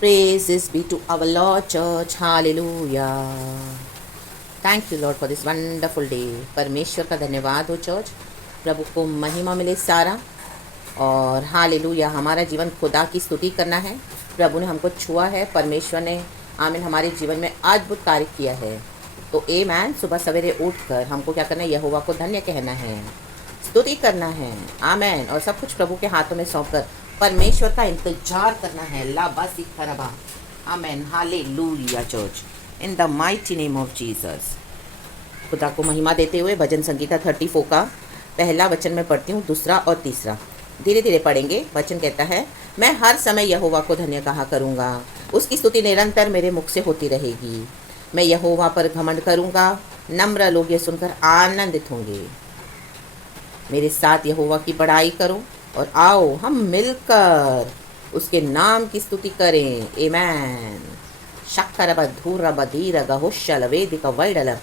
Praises be to our Lord Church. Hallelujah. Thank you Lord for this wonderful day. परमेश्वर का धन्यवाद हो church. प्रभु को महिमा मिले सारा. और हालेलुया, हमारा जीवन खुदा की स्तुति करना है. प्रभु ने हमको छुआ है. परमेश्वर ने आमीन हमारे जीवन में अद्भुत कार्य किया है. तो आमीन. सुबह सवेरे उठकर हमको क्या करना है? यहोवा को धन्य कहना है, स्तुति करना है. आमीन. और सब कुछ प्रभु के हाथों में सौंपकर परमेश्वर का इंतजार करना है. ला बासी खरबा. आमीन. Hallelujah church. In the mighty name of Jesus. खुदा को महिमा देते हुए भजन संगीता 34 का पहला वचन में पढ़ती हूँ, दूसरा और तीसरा धीरे धीरे पढ़ेंगे. वचन कहता है, मैं हर समय यहोवा को धन्य कहा करूँगा, उसकी स्तुति निरंतर मेरे मुख से होती रहेगी. मैं यहोवा पर घमंड करूँगा, नम्र लोग ये सुनकर आनंदित होंगे. मेरे साथ यहोवा की बड़ाई करो और आओ हम मिलकर उसके नाम की स्तुति करें. आमीन. शक्कर धूर बधीर गहुशल वेदिक वैडल.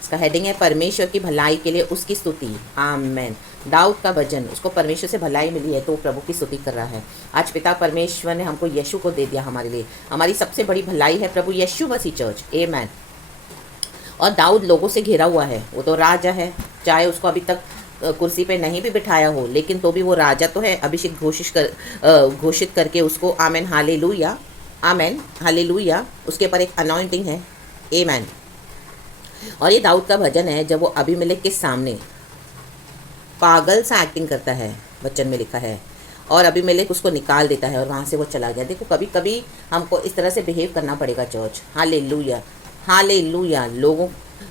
इसका हेडिंग है परमेश्वर की भलाई के लिए उसकी स्तुति. आमीन. दाऊद का भजन, उसको परमेश्वर से भलाई मिली है तो प्रभु की स्तुति कर रहा है. आज पिता परमेश्वर ने हमको यीशु को दे दिया हमारे लिए. हमारी सबसे बड़ी भलाई है प्रभु यीशु मसीह चर्च. आमीन. और दाऊद लोगों से घिरा हुआ है. वो तो राजा है, चाहे उसको अभी तक कुर्सी पे नहीं भी बिठाया हो, लेकिन तो भी वो राजा तो है. अभिषेक घोषित करके उसको. आमीन. हालेलुया. आमीन. हालेलुया. उसके ऊपर एक अनॉइंटिंग है. आमीन. और ये दाऊद का भजन है जब वो अबीमेलेक के सामने पागल सा एक्टिंग करता है. वचन में लिखा है. और अबीमेलेक उसको निकाल देता है और वहाँ से वो चला गया. देखो, कभी कभी हमको इस तरह से बिहेव करना पड़ेगा चर्च. हालेलुया. हालेलुया.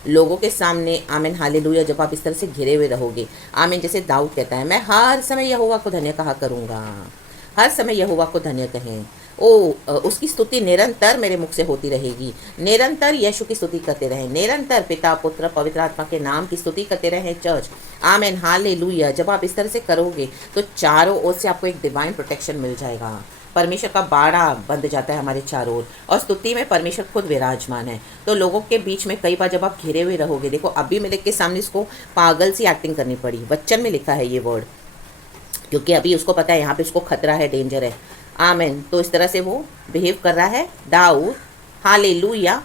लोगों के सामने. आमीन. हालेलुया. जब आप इस तरह से घिरे हुए रहोगे. आमीन. जैसे दाऊद कहता है, मैं हर समय यहोवा को धन्य कहा करूँगा. हर समय यहोवा को धन्य कहें. उसकी स्तुति निरंतर मेरे मुख से होती रहेगी. निरंतर यीशु की स्तुति करते रहें. निरंतर पिता पुत्र पवित्र आत्मा के नाम की स्तुति करते रहें चर्च. आमीन. हालेलुया. जब आप इस तरह से करोगे तो चारों ओर से आपको एक डिवाइन प्रोटेक्शन मिल जाएगा. परमेश्वर का बाड़ा बंध जाता है हमारे चारों ओर. और स्तुति में परमेश्वर खुद विराजमान है. तो लोगों के बीच में कई बार जब आप घिरे हुए रहोगे, देखो अबीमेलेक के सामने इसको पागल सी एक्टिंग करनी पड़ी. वचन में लिखा है ये वर्ड, क्योंकि अभी उसको पता है यहाँ पे उसको खतरा है, डेंजर है. आमीन. तो इस तरह से वो बिहेव कर रहा है दाऊद. हालेलुया.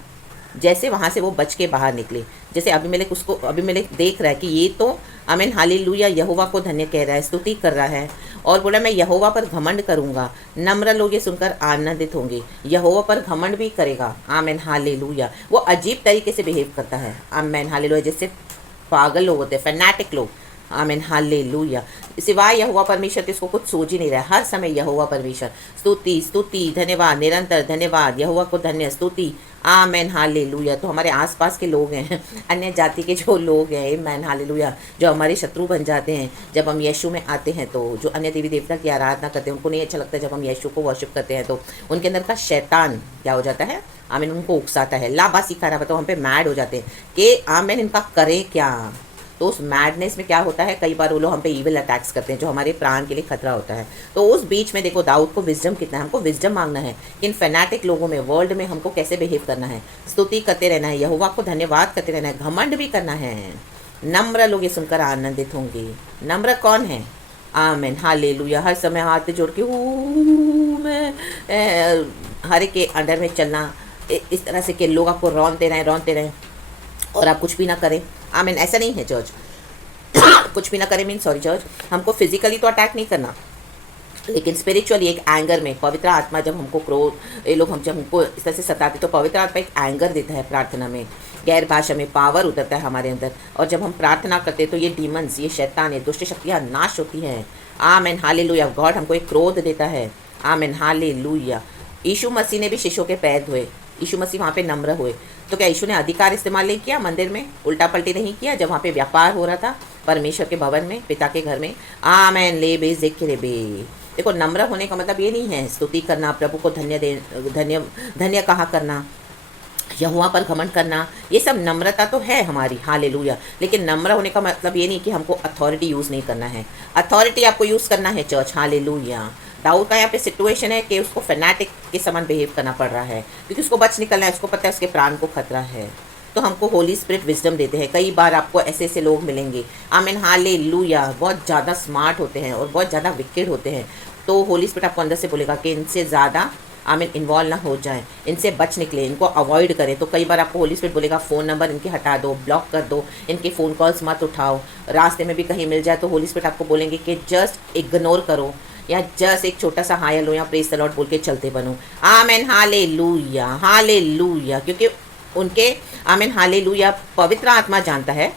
जैसे वहाँ से वो बच के बाहर निकले. जैसे अबीमेलेक देख रहा है कि ये तो आमीन हालेलुया यहोवा को धन्य कह रहा है, स्तुति कर रहा है. और बोला, मैं यहोवा पर घमंड करूँगा, नम्र लोग ये सुनकर आनंदित होंगे. यहोवा पर घमंड भी करेगा. आमीन. हालेलुया. वो अजीब तरीके से बिहेव करता है. आमीन. हालेलुया. जैसे पागल लोग होते हैं, फैनाटिक लोग. आमीन. हालेलुया. सिवाय यहोवा परमेश्वर के इसको कुछ सोच ही नहीं रहा है. हर समय यहोवा परमेश्वर, स्तुति स्तुति, धन्यवाद, निरंतर धन्यवाद, यहोवा को धन्य, स्तुति. आमीन. हालेलुया. तो हमारे आसपास के लोग हैं, अन्य जाति के जो लोग हैं, आमीन हालेलुया, जो हमारे शत्रु बन जाते हैं जब हम यीशु में आते हैं. तो जो अन्य देवी देवता की आराधना करते हैं उनको नहीं अच्छा लगता. जब हम यीशु को वर्शिप करते हैं तो उनके अंदर का शैतान क्या हो जाता है? आमीन. उनको उकसाता है. लाबा सिखाना बताओ, हम पे मैड हो जाते हैं कि आमीन इनका करें क्या. तो उस मैडनेस में क्या होता है, कई बार वो लोग हम पे इविल अटैक्स करते हैं जो हमारे प्राण के लिए खतरा होता है. तो उस बीच में देखो दाऊद को विजडम कितना है. हमको विजडम मांगना है कि इन फैनाटिक लोगों में, वर्ल्ड में हमको कैसे बिहेव करना है. स्तुति करते रहना है, यहोवा को धन्यवाद करते रहना है, घमंड भी करना है. नम्र लोग ये सुनकर आनंदित होंगे. नम्र कौन है? आमीन. हालेलुया. हर समय हाथ जोड़ के मैं हर एक के अंडर में चलना, इस तरह से कि लोग आपको रौनते रहें और आप कुछ भी ना करें. आमीन. ऐसा नहीं है चर्च. कुछ भी ना करें मीन सॉरी चर्च. हमको फिजिकली तो अटैक नहीं करना, लेकिन स्पिरिचुअली एक एंगर में पवित्र आत्मा जब हमको क्रोध, ये लोग जब हमको इस तरह से सताते तो पवित्र आत्मा एक एंगर देता है प्रार्थना में. गैर भाषा में पावर उतरता है हमारे अंदर. और जब हम प्रार्थना करते हैं तो ये डीमंस, ये शैतान, ये दुष्ट शक्तियाँ नाश होती हैं. आमीन. हालेलुया. गॉड हमको एक क्रोध देता है. आमीन. हालेलुया. यीशु मसीह ने भी शिष्यों के पैर धोए. यीशु मसीह वहाँ पे नम्र हुए. तो क्या यीशु ने अधिकार इस्तेमाल नहीं किया मंदिर में? उल्टा पलटी नहीं किया जब वहाँ पे व्यापार हो रहा था परमेश्वर के भवन में, पिता के घर में. आमीन. ले बे ज़िक्र बे. देखो, नम्र होने का मतलब ये नहीं है स्तुति करना, प्रभु को धन्य कहा करना, यहोवा पर घमंड करना. ये सब नम्रता तो है हमारी. हालेलुया. लेकिन नम्र होने का मतलब ये नहीं कि हमको अथॉरिटी यूज़ नहीं करना है. अथॉरिटी आपको यूज़ करना है चर्च. हालेलुया. दाऊद का यहाँ पे सिचुएशन है कि उसको फैनाटिक के समान बिहेव करना पड़ रहा है क्योंकि उसको बच निकलना है. उसको पता है उसके प्राण को खतरा है. तो हमको होली स्पिरिट विजडम देते हैं. कई बार आपको ऐसे ऐसे लोग मिलेंगे. आमीन. हालेलुया. बहुत ज़्यादा स्मार्ट होते हैं और बहुत ज़्यादा विकेड होते हैं. तो होली स्पिरिट आपको अंदर से बोलेगा कि इनसे ज़्यादा आमीन इन्वॉल्व ना हो जाएं, इनसे बच निकले, इनको अवॉइड करें। तो कई बार आपको होली स्पिरिट बोलेगा फ़ोन नंबर इनके हटा दो, ब्लॉक कर दो, इनके फ़ोन कॉल्स मत उठाओ। रास्ते में भी कहीं मिल जाए तो होली स्पिरिट आपको बोलेंगे कि जस्ट इग्नोर करो, या जस्ट एक छोटा सा हाय हेलो या प्रेज द लॉर्ड बोल के चलते बनो। आमीन हालेलुया, हालेलुया। क्योंकि उनके आमीन हालेलुया पवित्र आत्मा जानता है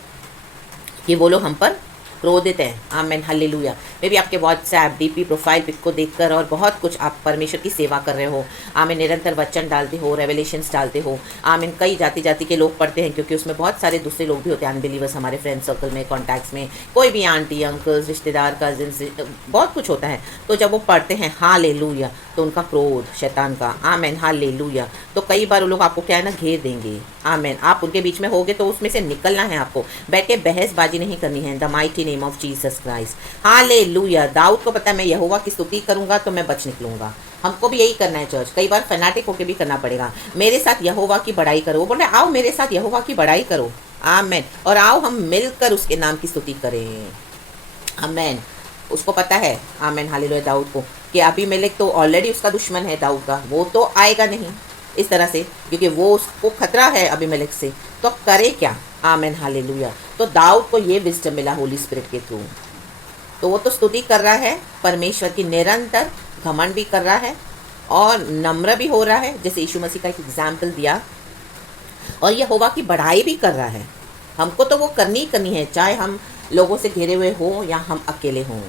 कि वो लोग हम पर क्रोधित हैं। आमीन हालेलुया। मे भी आपके व्हाट्सएप डीपी प्रोफाइल पिक को देखकर और बहुत कुछ आप परमेश्वर की सेवा कर रहे हो। आमीन निरंतर वचन डालते हो, रेवलेशंस डालते हो। आमीन कई जाति जाति के लोग पढ़ते हैं, क्योंकि उसमें बहुत सारे दूसरे लोग भी होते हैं, अनबिलीवर्स हमारे फ्रेंड सर्कल में, कॉन्टैक्ट्स में, कोई भी आंटी अंकल्स रिश्तेदार कजिन्स, बहुत कुछ होता है। तो जब वो पढ़ते हैं हालेलुया तो उनका क्रोध शैतान का, आमीन हालेलुया, तो कई बार वो लोग आपको क्या है ना घेर देंगे। आमीन आप उनके बीच में होगे तो उसमें से निकलना है आपको, बैठ के बहसबाजी नहीं करनी है। The mighty name of Jesus Christ hallelujah. दाऊद को पता है मैं यहोवा की स्तुति करूंगा तो मैं बच निकलूंगा। हमको भी यही करना है चर्च, कई बार फैनाटिक होकर भी करना पड़ेगा। मेरे साथ यहोवा की बड़ाई करो, वो बोल रहे आओ मेरे साथ यहोवा की बड़ाई करो। आमीन। और आओ हम मिलकर उसके नाम की स्तुति करें। आमीन। उसको पता है आमीन हालेलुया दाऊद को कि अबीमेलेक तो ऑलरेडी उसका दुश्मन है दाऊद का, वो तो आएगा नहीं इस तरह से, क्योंकि वो उसको खतरा है अबीमेलेक से। तो करे क्या? आमीन हालेलुया। तो दाऊद को ये विजडम मिला होली स्पिरिट के थ्रू। तो वो तो स्तुति कर रहा है परमेश्वर की निरंतर, घमंड भी कर रहा है और नम्र भी हो रहा है, जैसे यीशु मसीह का एक एग्जाम्पल दिया, और यहोवा की बढ़ाई भी कर रहा है। हमको तो वो करनी ही करनी है, चाहे हम लोगों से घिरे हुए हों या हम अकेले हों,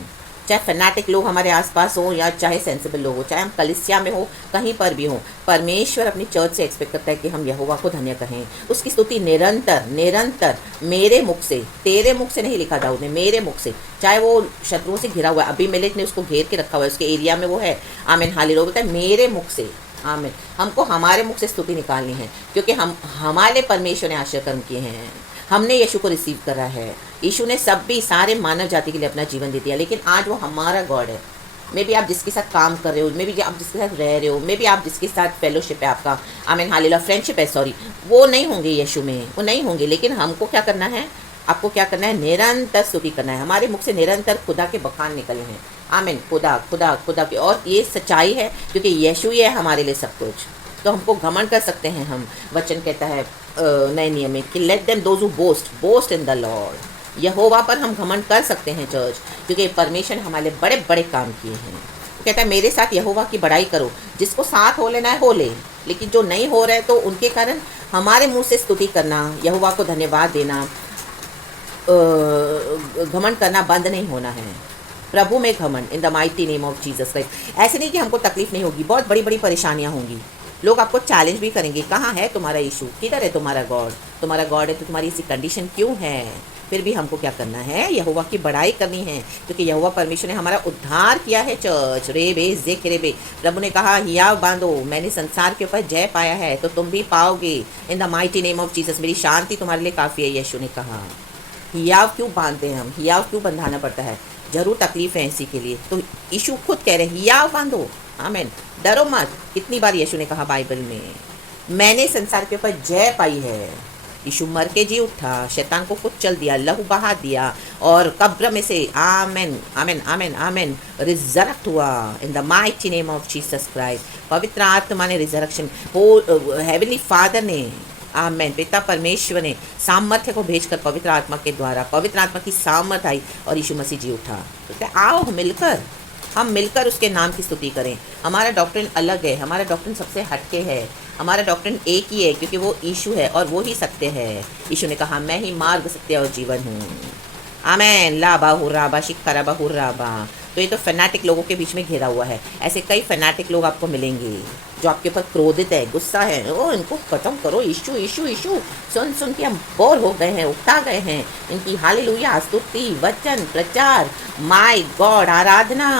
चाहे फैनाटिक लोग हमारे आसपास हों या चाहे सेंसिबल लोग हों, चाहे हम कलिसिया में हो, कहीं पर भी हों। परमेश्वर अपनी चर्च से एक्सपेक्ट करता है कि हम यहोवा को धन्य कहें, उसकी स्तुति निरंतर निरंतर मेरे मुख से, तेरे मुख से नहीं लिखा दाऊद ने, मेरे मुख से। चाहे वो शत्रुओं से घिरा हुआ है, अबीमेलेक ने उसको घेर के रखा हुआ है, उसके एरिया में वो है। आमीन हालेलुया। बोलता है मेरे मुख से। आमीन। हमको हमारे मुख से स्तुति निकालनी है, क्योंकि हम हमारे परमेश्वर ने आश्चर्य कर्म किए हैं। हमने यीशु को रिसीव करा है। यीशु ने सब भी सारे मानव जाति के लिए अपना जीवन दे दिया, लेकिन आज वो हमारा गॉड है। मे भी आप जिसके साथ काम कर रहे हो, मे भी आप जिसके साथ रह रहे हो, मे भी आप जिसके साथ फेलोशिप है आपका, आमीन हालेलुया, फ्रेंडशिप है, सॉरी, वो नहीं होंगे यीशु में, वो नहीं होंगे। लेकिन हमको क्या करना है? आपको क्या करना है? निरंतर स्तुति करना है। हमारे मुख से निरंतर खुदा के बखान निकले हैं। आमीन। खुदा खुदा खुदा की, और ये सच्चाई है क्योंकि यीशु ही है हमारे लिए सब कुछ। तो हमको घमंड कर सकते हैं हम। वचन कहता है नए नियम में कि let them those who boast in the Lord. यहोवा पर हम घमंड कर सकते हैं चर्च, क्योंकि परमेश्वर ने हमारे बड़े बड़े काम किए हैं। कहता है मेरे साथ यहोवा की बड़ाई करो। जिसको साथ हो लेना है हो ले, लेकिन जो नहीं हो रहा है तो उनके कारण हमारे मुंह से स्तुति करना, यहोवा को धन्यवाद देना, घमंड करना बंद नहीं होना है। प्रभु में घमंड इन the mighty name of Jesus Christ. ऐसे नहीं कि हमको तकलीफ नहीं होगी, बहुत बड़ी बड़ी परेशानियां होंगी। लोग आपको चैलेंज भी करेंगे, कहाँ है तुम्हारा यीशु, किधर है तुम्हारा गॉड? तुम्हारा गॉड है तो तुम्हारी ऐसी कंडीशन क्यों है? फिर भी हमको क्या करना है? यहोवा की बड़ाई करनी है, क्योंकि यहोवा परमेश्वर ने हमारा उद्धार किया है चर्च। रेबे जेखरेबे, प्रभु ने कहा हियाव बांधो, मैंने संसार के ऊपर जय पाया है तो तुम भी पाओगे इन the mighty name of Jesus. मेरी शांति तुम्हारे लिए काफ़ी है, यीशु ने कहा। हियाव क्यों बांधते हैं हम? हियाव क्यों बंधाना पड़ता है? जरूर तकलीफ है इसी के लिए। तो यीशु खुद कह रहे हैं हियाव बांधो। आमीन। डरो मत। कितनी बार यीशु ने कहा बाइबल में, मैंने संसार के ऊपर जय पाई है। यीशु मर के जी उठा, शैतान को कुचल दिया, लहू बहा दिया, और कब्र में से आमेन आमेन आमेन आमेन रिजरेक्ट हुआ इन the mighty name of Jesus Christ. पवित्र आत्मा ने रिजरेक्शन हो, हेवनली फादर ने, आमेन, पिता परमेश्वर ने सामर्थ्य को भेजकर पवित्र आत्मा के द्वारा, पवित्र आत्मा की सामर्थ आई और यीशु मसीह जी उठा। तो आओ हम मिलकर उसके नाम की स्तुति करें। हमारा डॉक्ट्रिन अलग है, हमारा डॉक्ट्रिन सबसे हटके है, हमारा डॉक्ट्रिन एक ही है, क्योंकि वो यीशु है और वो ही सत्य है। यीशु ने कहा मैं ही मार्ग, सत्य और जीवन हूँ। आमेन। ला बाहुराबा शिखरा बाहुराबा। तो ये तो फैनाटिक लोगों के बीच में घिरा हुआ है। ऐसे कई फैनाटिक लोग आपको मिलेंगे जो आपके ऊपर क्रोधित है, गुस्सा है, ओ इनको खत्म करो, यीशु यीशु यीशु सुन सुन के हम बोर हो गए हैं, उकता गए हैं। इनकी हालेलुया स्तुति, वचन, प्रचार, माय गॉड, आराधना।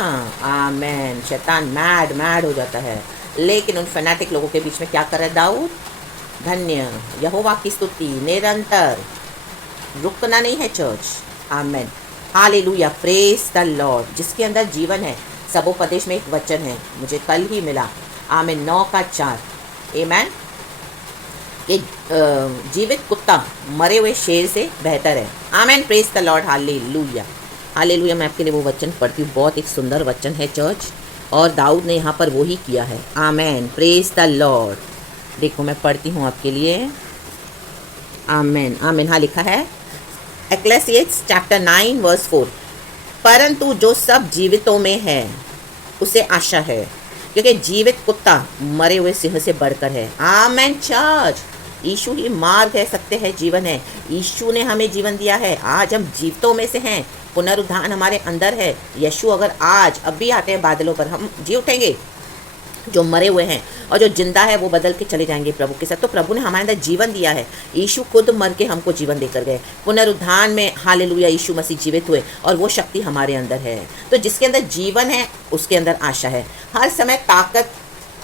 आमेन। शैतान मैड हो जाता है। लेकिन उन फैनाटिक लोगों के बीच में क्या कर रहा है दाऊद? धन्य यहोवा की स्तुति निरंतर, रुकना नहीं है church. Amen. Hallelujah, praise the Lord. जिसके अंदर जीवन है। सबोपदेश में एक वचन है, मुझे कल ही मिला, आमीन 9:4, आमीन, कि जीवित कुत्ता मरे हुए शेर से बेहतर है। आमीन, praise the Lord, hallelujah hallelujah. मैं आपके लिए वो वचन पढ़ती हूँ, बहुत एक सुंदर वचन है चर्च। और दाऊद ने यहाँ पर वही किया है। आमेन, प्रेज द लॉर्ड। देखो मैं पढ़ती हूँ आपके लिए। आमेन आमेन। हाँ, लिखा है एक्लेसियास चैप्टर 9 वर्स 4, परंतु जो सब जीवितों में है उसे आशा है, क्योंकि जीवित कुत्ता मरे हुए सिंह से बढ़कर है। आमेन चर्च। यीशु ही मार्ग है, सत्य है, जीवन है। यीशु ने हमें जीवन दिया है। आज हम जीवितों में से हैं, पुनरुत्थान हमारे अंदर है। यीशु अगर आज अभी आते हैं बादलों पर, हम जी उठेंगे। जो मरे हुए हैं और जो जिंदा है वो बदल के चले जाएंगे प्रभु के साथ। तो प्रभु ने हमारे अंदर जीवन दिया है। यीशु खुद मर के हमको जीवन देकर गए। पुनरुत्थान में हालेलुया यीशु मसीह जीवित हुए और वो शक्ति हमारे अंदर है। तो जिसके अंदर जीवन है उसके अंदर आशा है। हर समय ताकत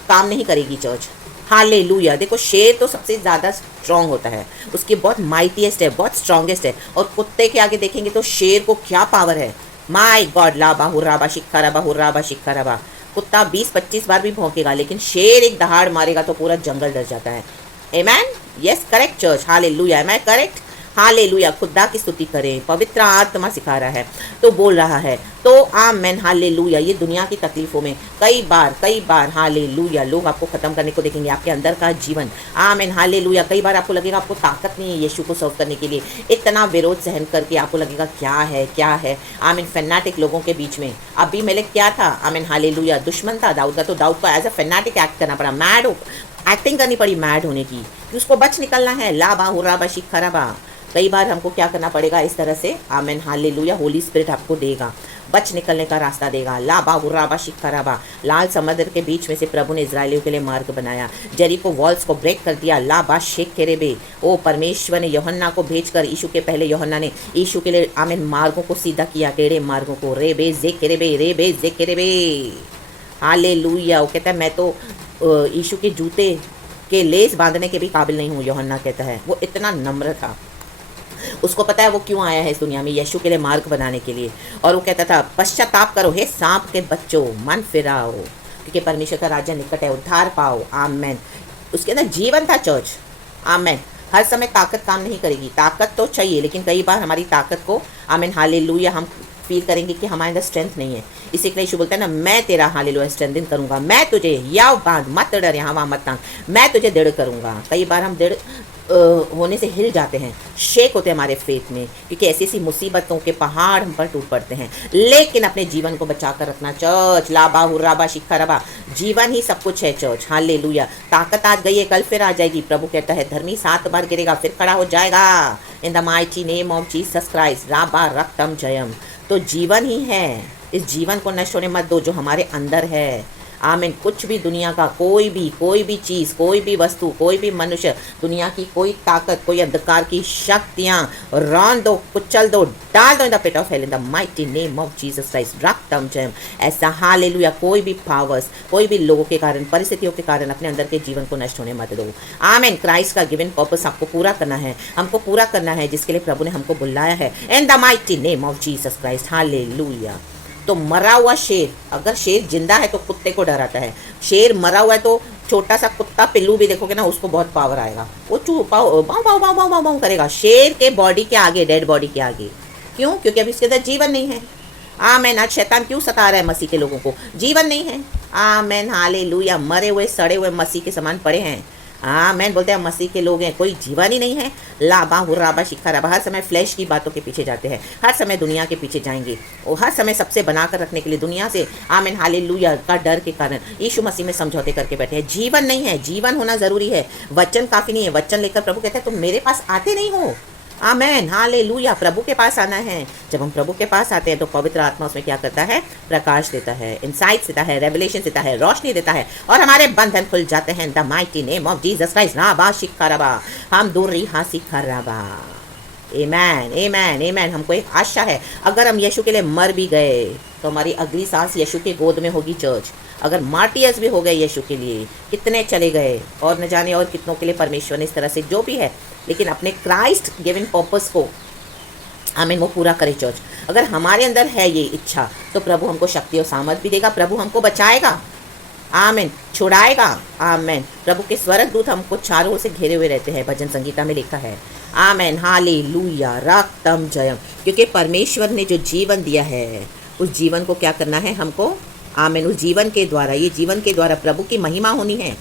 काम नहीं करेगी चर्च। हालेलुया। देखो शेर तो सबसे ज़्यादा स्ट्रॉन्ग होता है, उसकी बहुत माइटीएस्ट है, बहुत स्ट्रॉन्गेस्ट है। और कुत्ते के आगे देखेंगे तो शेर को क्या पावर है। माई गॉड, ला बाहुराबा शिक्खा हुर्राबा शिक्खा। कुत्ता 20-25 बार भी भौंकेगा, लेकिन शेर एक दहाड़ मारेगा तो पूरा जंगल डर जाता है। Amen, yes correct church. Hallelujah, am I correct? Hallelujah. खुदा की स्तुति करें, पवित्र आत्मा सिखा रहा है तो बोल रहा है। तो आमेन, हालेलुया। ये दुनिया की तकलीफों में कई बार हालेलुया लोग आपको ख़त्म करने को देखेंगे, आपके अंदर का जीवन। आमेन, हालेलुया। कई बार आपको लगेगा आपको ताकत नहीं है यीशु को सर्व करने के लिए। इतना विरोध सहन करके आपको लगेगा क्या है। आमीन, फैनाटिक लोगों के बीच में अभी मेलेक क्या था? आमीन, हालेलुया। दुश्मन था दाऊद का, तो दाऊद को एज अ फैनाटिक एक्ट करना पड़ा, मैड एक्टिंग करनी पड़ी मैड होने की, कि उसको बच निकलना है। लाबा हुर्राबा शिक्खा। कई बार हमको क्या करना पड़ेगा इस तरह से। आमेन, हालेलुया। होली स्पिरिट आपको देगा, बच निकलने का रास्ता देगा। लाबा हुर्राबा शिक्खा। लाल समुद्र के बीच में से प्रभु ने इजरायलियों के लिए मार्ग बनाया, जेरिको वॉल्स को ब्रेक कर दिया। लाबा शेख केरेबे। ओ परमेश्वर ने यूहन्ना को भेजकर, यीशु के पहले यूहन्ना ने यीशु के लिए आमेन मार्गों को सीधा किया, टेढ़े मार्गों को। रे जे केरेबे। हालेलुया। वो कहता है मैं तो यीशु के जूते के लेस बांधने के भी काबिल नहीं हूँ, यूहन्ना कहता है। वो इतना नम्र था, उसको पता है वो क्यों आया है इस दुनिया में, यीशु के लिए मार्ग बनाने के लिए। और वो कहता था पश्चाताप करो हे सांप के बच्चों, मन फिराओ, क्योंकि परमेश्वर का राज्य निकट है, उद्धार पाओ। आमेन। उसके अंदर जीवन था चर्च। आमेन। हर समय ताकत काम नहीं करेगी, ताकत तो चाहिए, लेकिन कई बार हमारी ताकत को आमेन हालेलुया हम फील करेंगे कि हमारे अंदर स्ट्रेंथ नहीं है। इसी के लिए यीशु बोलता है ना, मैं तेरा हालेलुया स्ट्रेंथन करूंगा, मैं तुझे याव बांध, मत डर, यहाँ वहाँ मत तांग, मैं तुझे दृढ़ करूंगा। कई बार हम दृढ़ होने से हिल जाते हैं, शेक होते हैं हमारे फेथ में, क्योंकि ऐसी ऐसी मुसीबतों के पहाड़ हम पर टूट पड़ते हैं। लेकिन अपने जीवन को बचा कर रखना चर्च। लाबा हुर्राबा शिक्खा रबा। जीवन ही सब कुछ है चर्च। हालेलुया। ताकत आज गई है, कल फिर आ जाएगी। प्रभु कहता है धर्मी 7 बार गिरेगा फिर खड़ा हो जाएगा। In the mighty name of Jesus Christ. राबा रक्तम जयम। तो जीवन ही है, इस जीवन को नष्ट होने मत दो जो हमारे अंदर है। आमीन। कुछ भी दुनिया का कोई भी चीज़, कोई भी वस्तु, कोई भी मनुष्य, दुनिया की कोई ताकत, कोई अंधकार की शक्तियाँ रौन दो, कुचल दो, डाल दो in the pit of hell in the mighty name of Jesus Christ. रक्तम जयम। ऐसा हालेलुया। कोई भी पावर्स, कोई भी लोगों के कारण, परिस्थितियों के कारण अपने अंदर के जीवन को नष्ट होने मत दो। आमीन। क्राइस्ट का गिवन पर्पस आपको पूरा करना है, हमको पूरा करना है, जिसके लिए प्रभु ने हमको बुलाया है इन the mighty name of Jesus Christ. Hallelujah. तो मरा हुआ शेर, अगर शेर जिंदा है तो कुत्ते को डराता है, शेर मरा हुआ है तो छोटा सा कुत्ता पिल्लू भी देखोगे ना, उसको बहुत पावर आएगा, वो बाऊ करेगा शेर के बॉडी के आगे, डेड बॉडी के आगे। क्यों? क्योंकि अभी इसके अंदर जीवन नहीं है। आमेन। आज शैतान क्यों सता रहा है मसीह के लोगों को? जीवन नहीं है। आमेन, हालेलुया। मरे हुए सड़े हुए मसीह के समान पड़े हैं। आमेन। बोलते हैं मसीह के लोग हैं, कोई जीवन ही नहीं है। लाबा हुर्राबा शिक्खा रबा। हर समय फ्लैश की बातों के पीछे जाते हैं, हर समय दुनिया के पीछे जाएंगे, और हर समय सबसे बनाकर रखने के लिए दुनिया से आमेन हालेलुया का डर के कारण यीशु मसीह में समझौते करके बैठे हैं। जीवन नहीं है, जीवन होना जरूरी है। वचन काफ़ी नहीं है। वचन लेकर प्रभु कहते हैं तुम मेरे पास आते नहीं हो। आमेन, हालेलुया। प्रभु के पास आना है। जब हम प्रभु के पास आते हैं तो पवित्र आत्मा उसमें क्या करता है? प्रकाश देता है, इंसाइट्स देता है, रेवलेशन देता है, रोशनी देता है, और हमारे बंधन खुल जाते हैं। The mighty name of Jesus Christ. राबा शिक्खा रबा। हम दूर रिहा शिक्खा रबा। आमेन, आमेन, आमेन। हमको एक आशा है, अगर हम यीशु के लिए मर भी गए तो हमारी अगली सांस यीशु के गोद में होगी चर्च। अगर मार्टियर्स भी हो गए यीशु के लिए, कितने चले गए, और न जाने और कितनों के लिए परमेश्वर ने इस तरह से जो भी है, लेकिन अपने क्राइस्ट गिवन पर्पस को आमीन वो पूरा करे चर्च। अगर हमारे अंदर है ये इच्छा तो प्रभु हमको शक्ति और सामर्थ भी देगा, प्रभु हमको बचाएगा। आमीन। छुड़ाएगा। आमीन। प्रभु के स्वर्ग दूत हमको चारों ओर से घेरे हुए रहते हैं, भजन संगीता में लिखा है। आमीन, हालेलुया। रक्तम जयम। क्योंकि परमेश्वर ने जो जीवन दिया है उस जीवन को क्या करना है हमको? आमेन। उस जीवन के द्वारा, ये जीवन के द्वारा प्रभु की महिमा होनी है,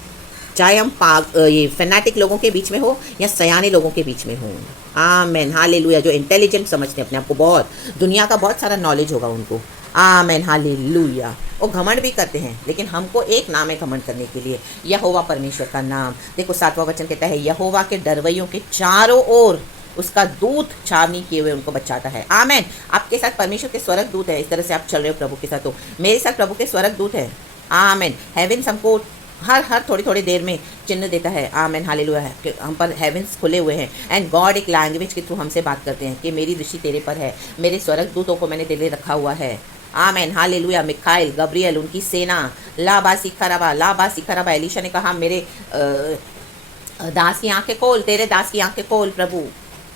चाहे हम ये फैनाटिक लोगों के बीच में हो या सयाने लोगों के बीच में हो। आमेन, हालेलुया। जो इंटेलिजेंट समझते हैं अपने आप को, बहुत दुनिया का बहुत सारा नॉलेज होगा उनको। आमेन, हालेलुया। वो घमंड भी करते हैं, लेकिन हमको एक नाम है घमंड करने के लिए, यहोवा परमेश्वर का नाम। देखो 7वां वचन कहता है, यहोवा के डरवैयों के चारों ओर उसका दूत छावनी किए हुए उनको बचाता है। आमेन। आपके साथ परमेश्वर के स्वर्ग दूत है। इस तरह से आप चल रहे हो प्रभु के साथ, तो मेरे साथ प्रभु के स्वर्ग दूत है। आमेन। हेवेंस हमको हर थोड़ी थोड़ी देर में चिन्ह देता है। आमेन, हालेलुया। हम पर हेवेंस खुले हुए हैं एंड गॉड एक लैंग्वेज के थ्रू हमसे बात करते हैं कि मेरी दृष्टि तेरे पर है, मेरे स्वर्ग दूतों को मैंने तेरे रखा हुआ है। आमेन, हालेलुया। मिखाइल, गब्रियल, उनकी सेना, लाबासी खराबा। एलीशा ने कहा, मेरे दास की आंखें खोल, तेरे दास की आंखें खोल प्रभु।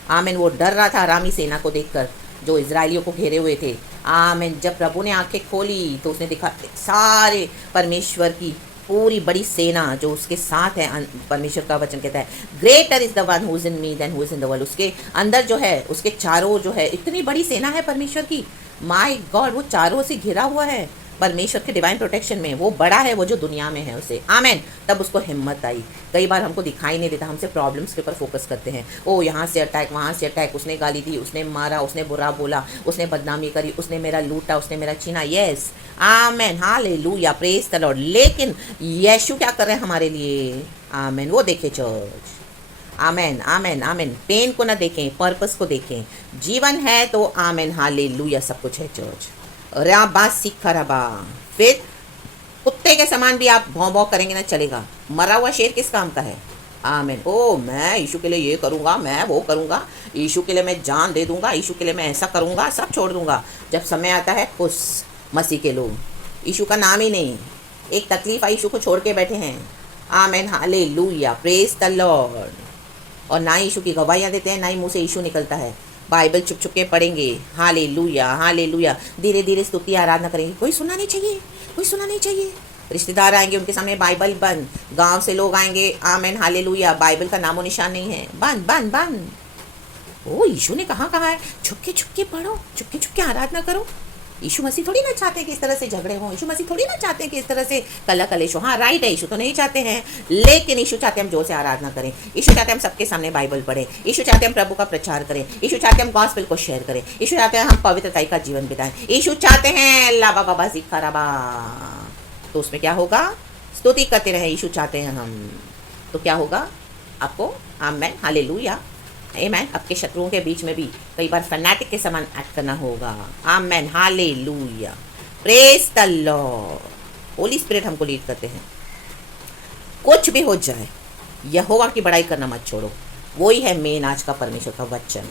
आमेन। वो डर रहा था अरामी सेना को देखकर जो इजरायलियों को घेरे हुए थे। आमेन। जब प्रभु ने आंखें खोली तो उसने देखा सारे परमेश्वर की पूरी बड़ी सेना जो उसके साथ है। परमेश्वर का वचन कहता है, greater is the one who is in me than who is in the world. उसके अंदर जो है, उसके चारों जो है, इतनी बड़ी सेना है परमेश्वर की। माय गॉड, वो चारों से घिरा हुआ है परमेश्वर के डिवाइन प्रोटेक्शन में। वो बड़ा है वो जो दुनिया में है उसे। आमेन। तब उसको हिम्मत आई। कई बार हमको दिखाई नहीं देता, हमसे प्रॉब्लम्स के ऊपर फोकस करते हैं। ओ यहाँ से अटैक, वहाँ से अटैक, उसने गाली दी, उसने मारा, उसने बुरा बोला, उसने बदनामी करी, उसने मेरा लूटा, उसने मेरा छीना। Yes, amen, hallelujah, praise the Lord. लेकिन यीशु क्या कर रहे हैं हमारे लिए? आमेन। वो देखे चर्च। आमेन, आमेन, आमेन। पेन को ना देखें, पर्पस को देखें। जीवन है तो आमेन, हालेलुया, सब कुछ है चर्च। राबा सिखरबा। फिर कुत्ते के समान भी आप भौं भौं करेंगे ना चलेगा। मरा हुआ शेर किस काम का है? आमेन। ओ मैं यीशु के लिए ये करूँगा, मैं वो करूँगा, यीशु के लिए मैं जान दे दूँगा, यीशु के लिए मैं ऐसा करूँगा, सब छोड़ दूँगा। जब समय आता है उस मसीह के लोग यीशु का नाम ही नहीं, एक तकलीफ आई यीशु को छोड़ के बैठे हैं। आमेन, हालेलुया, प्रेज द लॉर्ड। और ना यीशु की गवाहियाँ देते हैं, ना ही मुँह से यीशु निकलता है। बाइबल चुप चुप के पढ़ेंगे, हालेलुया, हालेलुया, धीरे धीरे स्तुति आराधना करेंगे। कोई सुनना नहीं चाहिए, कोई सुनना नहीं चाहिए। रिश्तेदार आएंगे, उनके सामने बाइबल बंद। गांव से लोग आएंगे, आमेन, हालेलुया, बाइबल का नामो निशान नहीं है, बंद बंद बंद। ओ यीशु ने कहाँ कहा है? छुपके छुपके पढ़ो, छुपके छुपके आराधना करो। यीशु मसीह थोड़ी ना चाहते हैं कि इस तरह से झगड़े हों। यीशु मसीह थोड़ी ना चाहते हैं कि इस तरह से कलह कलेश हो। हाँ राइट है, यीशु तो नहीं चाहते हैं, लेकिन यीशु चाहते हैं हम जोर से आराधना करें। यीशु चाहते हैं हम सबके सामने बाइबल पढ़ें। यीशु चाहते हैं हम प्रभु का प्रचार करें। यीशु चाहते हैं हम गॉस्पेल को शेयर करें। यीशु चाहते हैं हम पवित्रता का जीवन बिताएं। यीशु चाहते हैं लाबा बाबा जिखराबा। तो उसमें क्या होगा? स्तुति करते रहे। यीशु चाहते हैं हम, तो क्या होगा आपको? आमेन, हालेलुया, आमेन। आपके शत्रुओं के बीच में भी कई बार फैनाटिक के समान एक्ट करना होगा। Amen, hallelujah, praise the Lord. Holy Spirit हमको लीड करते हैं। कुछ भी हो जाए, यहोवा की बड़ाई करना मत छोड़ो। वही है मेन आज का परमेश्वर का वचन।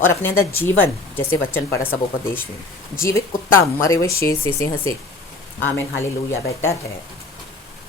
और अपने अंदर जीवन, जैसे वचन पढ़ा सब उपदेश में, जीवित कुत्ता मरे हुए शेर से, सिंह से, आमेन, हालेलुया, बेहतर है।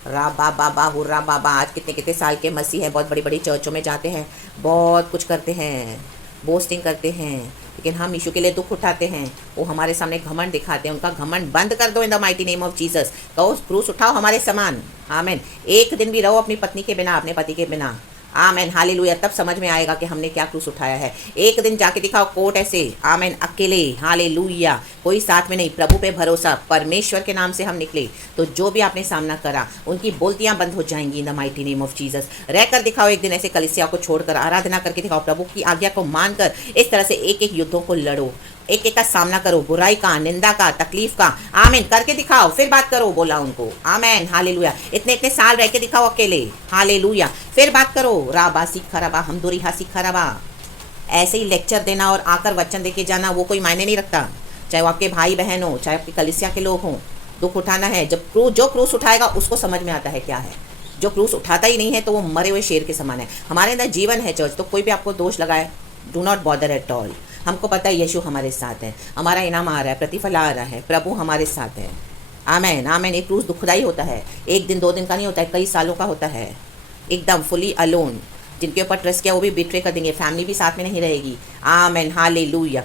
रा बाबा हुर्रा बाबा। आज कितने कितने साल के मसीह हैं, बहुत बड़ी बड़ी चर्चों में जाते हैं, बहुत कुछ करते हैं, बोस्टिंग करते हैं, लेकिन हम यीशु के लिए दुख उठाते हैं। वो हमारे सामने घमंड दिखाते हैं। उनका घमंड बंद कर दो in the mighty name of Jesus. कहो क्रूस उठाओ हमारे समान। आमेन। एक दिन भी रहो अपनी पत्नी के बिना, अपने पति के बिना। आमेन, हालेलुया। तब समझ में आएगा कि हमने क्या क्रूस उठाया है। एक दिन जाके दिखाओ कोर्ट ऐसे, आमेन, अकेले, हालेलुया, कोई साथ में नहीं, प्रभु पे भरोसा, परमेश्वर के नाम से हम निकले, तो जो भी आपने सामना करा उनकी बोलतियां बंद हो जाएंगी इन the mighty name of Jesus. रहकर दिखाओ एक दिन ऐसे, कलीसिया को छोड़कर आराधना करके दिखाओ, प्रभु की आज्ञा को मानकर इस तरह से एक एक युद्धों को लड़ो, एक एक का सामना करो, बुराई का, निंदा का, तकलीफ का। आमेन, करके दिखाओ, फिर बात करो, बोला उनको। आमेन, हालेलुया। इतने इतने साल रह के दिखाओ अकेले, हालेलुया, फिर बात करो। राबा सिखराबा, हम दुरिहा सिखराबा। ऐसे ही लेक्चर देना और आकर वचन देके जाना वो कोई मायने नहीं रखता। चाहे वो आपके भाई बहन हो, चाहे आपके कलीसिया के लोग हों, दुख उठाना है। जब जो क्रूस उठाएगा उसको समझ में आता है क्या है। जो क्रूस उठाता ही नहीं है तो वो मरे हुए शेर के समान है। हमारे अंदर जीवन है चर्च, तो कोई भी आपको दोष लगाए, do not bother at all. हमको पता है यीशु हमारे साथ है, हमारा इनाम आ रहा है, प्रतिफल आ रहा है, प्रभु हमारे साथ है। आमेन, आमेन। एक क्रूस दुखदाई होता है, एक दिन दो दिन का नहीं होता है, कई सालों का होता है। एकदम फुली अलोन, जिनके ऊपर ट्रस्ट किया वो भी बिट्रे कर देंगे, फैमिली भी साथ में नहीं रहेगी। आमेन, हालेलुया।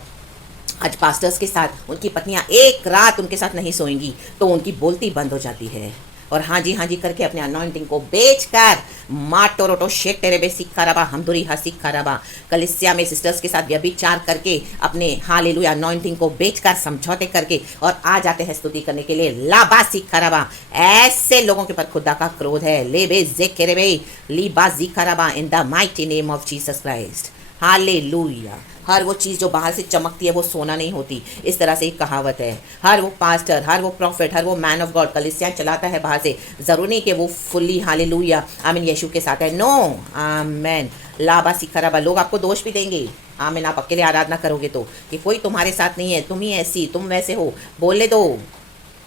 आज पास्टर्स के साथ उनकी पत्नियां एक रात उनके साथ नहीं सोएंगी तो उनकी बोलती बंद हो जाती है। और हाँ जी करके अपने अनॉइंटिंग को बेचकर माटो रोटो शेक तेरे बे सिक्खा रबा हमदुरी हा सिक्खा रबा कलिसिया में सिस्टर्स के साथ व्यभिचार करके अपने हालेलुया अनॉइंटिंग को बेचकर समझौते करके और आ जाते हैं स्तुति करने के लिए लाबा सिक्खा रबा। ऐसे लोगों के पर खुदा का क्रोध है। ले बे जेके बे लीबा जिक्खा रबा in the mighty name of Jesus Christ. Hallelujah. हर वो चीज़ जो बाहर से चमकती है वो सोना नहीं होती, इस तरह से एक कहावत है। हर वो पास्टर, हर वो प्रॉफिट, हर वो मैन ऑफ गॉड कलीसियां चलाता है बाहर से, ज़रूरी नहीं कि वो फुल्ली हालेलुया आमीन यीशु के साथ है। नो आमेन लाबा सिखराबा। लोग आपको दोष भी देंगे आमीन, आप अकेले आराधना करोगे तो, कि कोई तुम्हारे साथ नहीं है, तुम ही ऐसी, तुम वैसे हो। बोलने दो,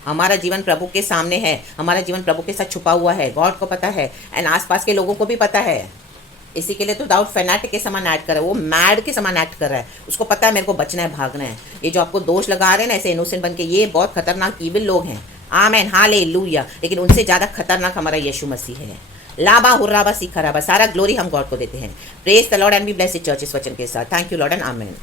हमारा जीवन प्रभु के सामने है, हमारा जीवन प्रभु के साथ छुपा हुआ है, गॉड को पता है एंड आसपास के लोगों को भी पता है। इसी के लिए तो दाऊद फैनाटिक के समान एक्ट कर रहा है, वो मैड के समान एक्ट कर रहा है। उसको पता है मेरे को बचना है, भागना है। ये जो आपको दोष लगा रहे हैं ना ऐसे इनोसेंट बन के, ये बहुत खतरनाक ईविल लोग हैं। Amen hallelujah. लेकिन उनसे ज़्यादा खतरनाक हमारा यीशु मसीह है। लाबा हुर्राबा सिखराबा। सारा ग्लोरी हम गॉड को देते हैं। Praise the Lord and be blessed church इस वचन के साथ। Thank you Lord and amen.